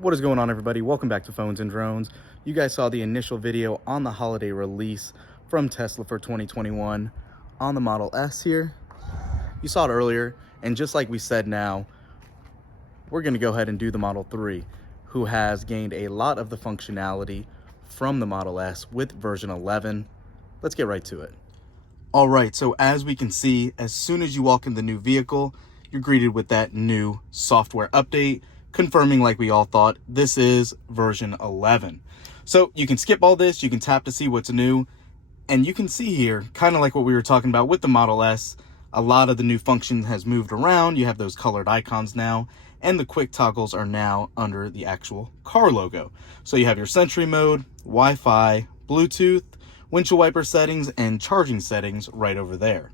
What is going on, everybody? Welcome back to Phones and Drones. You guys saw the initial video on the holiday release from Tesla for 2021 on the Model S here. You saw it earlier, and just like we said now, we're going to go ahead and do the Model 3, who has gained a lot of the functionality from the Model S with version 11. Let's get right to it. All right, so as we can see, as soon as you walk in the new vehicle, you're greeted with that new software update, confirming, like we all thought, this is version 11. So you can skip all this, you can tap to see what's new, and you can see here, kind of like what we were talking about with the Model S, a lot of the new function has moved around. You have those colored icons now, and the quick toggles are now under the actual car logo. So you have your Sentry mode, Wi-Fi, Bluetooth, windshield wiper settings, and charging settings right over there.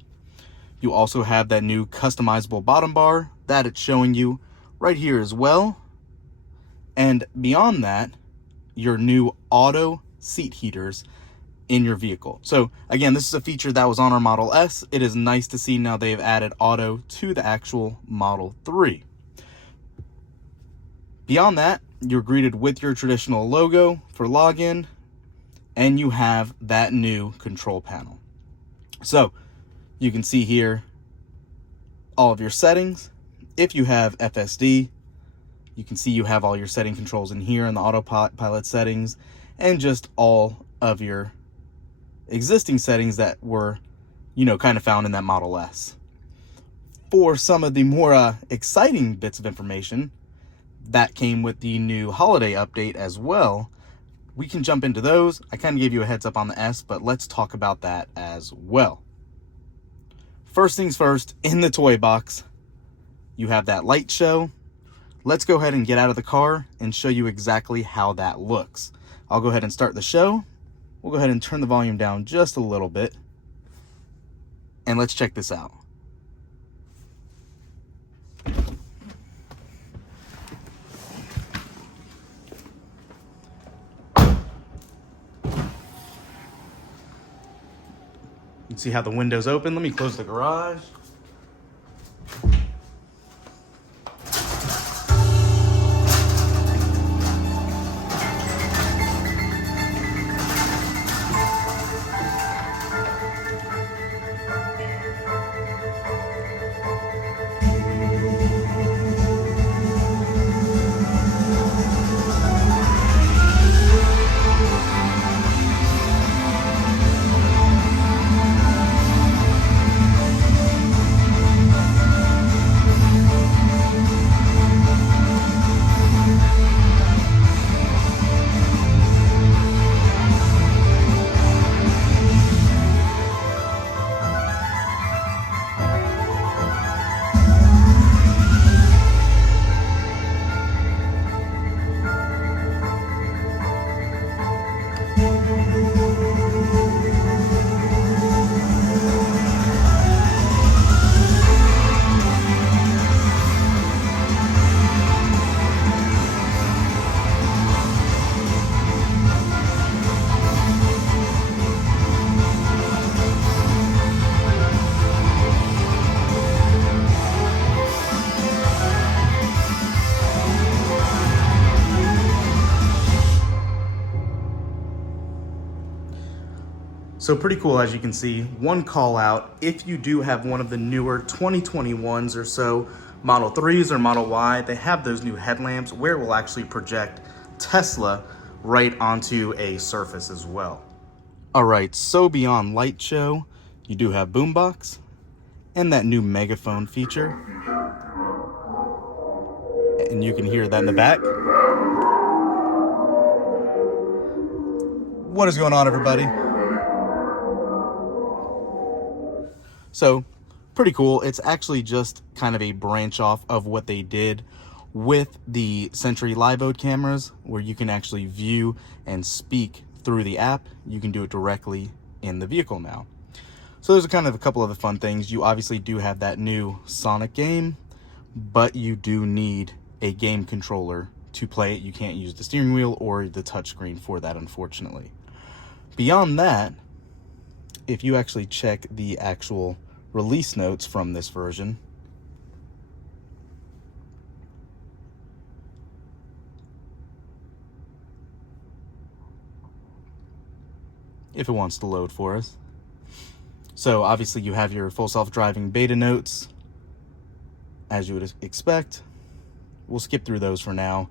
You also have that new customizable bottom bar that it's showing you right here as well. And beyond that, your new auto seat heaters in your vehicle. So again, this is a feature that was on our Model S. It is nice to see now they've added auto to the actual Model 3. Beyond that, you're greeted with your traditional logo for login, and you have that new control panel. So you can see here all of your settings. If you have FSD, you can see you have all your setting controls in here in the autopilot settings, and just all of your existing settings that were, kind of found in that Model S. For some of the more exciting bits of information that came with the new holiday update as well, we can jump into those. I kind of gave you a heads up on the S, but let's talk about that as well. First things first, in the toy box, you have that light show. Let's go ahead and get out of the car and show you exactly how that looks. I'll go ahead and start the show. We'll go ahead and turn the volume down just a little bit. And let's check this out. You can see how the window's open. Let me close the garage. So pretty cool, as you can see. One call out, if you do have one of the newer 2021s or so, Model 3s or Model Y, they have those new headlamps where it will actually project Tesla right onto a surface as well. All right, so beyond light show, you do have boombox and that new megaphone feature. And you can hear that in the back. What is going on, everybody? So pretty cool. It's actually just kind of a branch off of what they did with the Sentry Live Mode cameras, where you can actually view and speak through the app. You can do it directly in the vehicle now. So there's kind of a couple of the fun things. You obviously do have that new Sonic game, but you do need a game controller to play it. You can't use the steering wheel or the touchscreen for that, unfortunately. Beyond that, if you actually check the actual release notes from this version, if it wants to load for us. So obviously you have your full self-driving beta notes, as you would expect. We'll skip through those for now.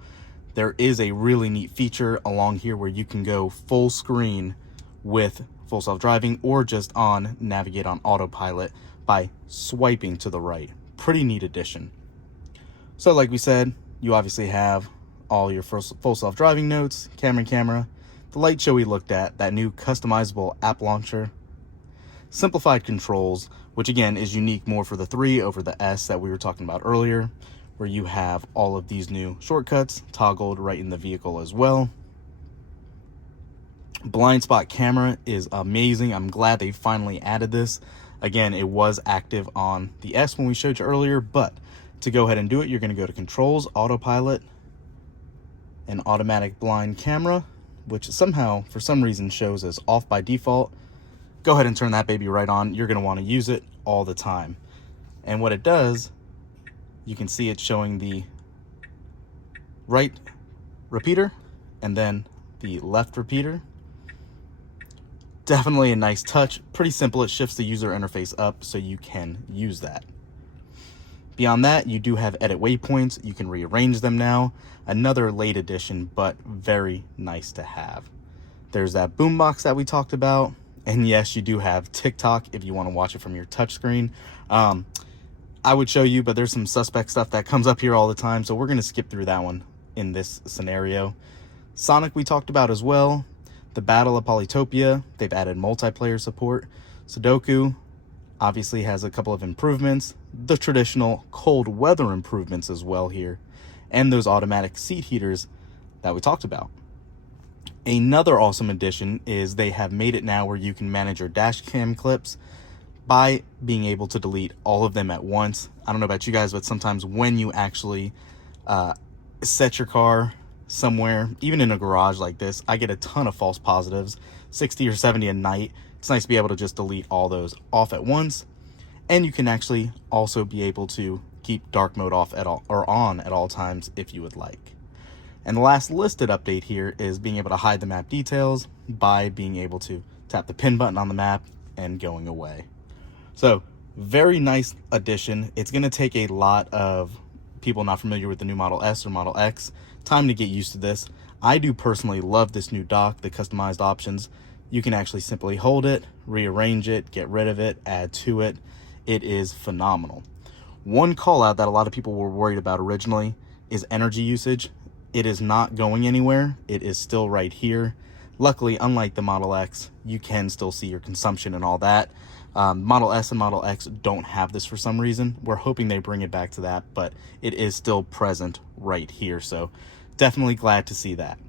There is a really neat feature along here where you can go full screen with full self-driving or just on navigate on autopilot by swiping to the right. Pretty neat addition. So like we said, you obviously have all your full self-driving notes, camera, the light show we looked at, that new customizable app launcher, simplified controls, which again is unique more for the 3 over the S that we were talking about earlier, where you have all of these new shortcuts toggled right in the vehicle as well. Blind spot camera is amazing. I'm glad they finally added this. Again, it was active on the S when we showed you earlier, but to go ahead and do it, you're going to go to Controls, Autopilot, and Automatic Blind Camera, which somehow, for some reason, shows as off by default. Go ahead and turn that baby right on. You're going to want to use it all the time. And what it does, you can see it showing the right repeater and then the left repeater. Definitely a nice touch. Pretty simple. It shifts the user interface up so you can use that. Beyond that, you do have edit waypoints. You can rearrange them now. Another late addition, but very nice to have. There's that boombox that we talked about. And yes, you do have TikTok if you want to watch it from your touchscreen. I would show you, but there's some suspect stuff that comes up here all the time, so we're going to skip through that one in this scenario. Sonic we talked about as well. The Battle of Polytopia, they've added multiplayer support. Sudoku obviously has a couple of improvements. The traditional cold weather improvements as well here. And those automatic seat heaters that we talked about. Another awesome addition is they have made it now where you can manage your dash cam clips by being able to delete all of them at once. I don't know about you guys, but sometimes when you actually set your car somewhere, even in a garage like this, I get a ton of false positives, 60 or 70 a night. It's nice to be able to just delete all those off at once. And you can actually also be able to keep dark mode off at all or on at all times if you would like. And the last listed update here is being able to hide the map details by being able to tap the pin button on the map and going away. So very nice addition. It's going to take a lot of people not familiar with the new Model S or Model X time to get used to this. I do personally love this new dock, the customized options. You can actually simply hold it, rearrange it, get rid of it, add to it. It is phenomenal. One call out that a lot of people were worried about originally is energy usage. It is not going anywhere. It is still right here. Luckily, unlike the Model X, you can still see your consumption and all that. Model S and Model X don't have this for some reason. We're hoping they bring it back to that, but it is still present right here. So definitely glad to see that.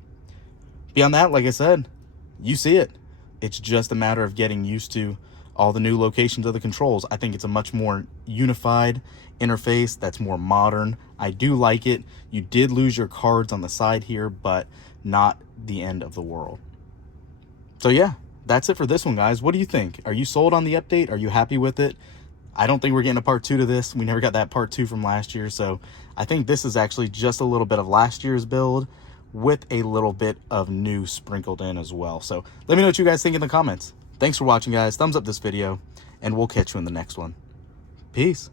Beyond that, like I said, you see it. It's just a matter of getting used to all the new locations of the controls. I think it's a much more unified interface that's more modern. I do like it. You did lose your cards on the side here, but not the end of the world. So yeah, that's it for this one, guys. What do you think? Are you sold on the update? Are you happy with it? I don't think we're getting a part 2 to this. We never got that part 2 from last year, so I think this is actually just a little bit of last year's build with a little bit of new sprinkled in as well. So let me know what you guys think in the comments. Thanks for watching, guys. Thumbs up this video, and we'll catch you in the next one. Peace.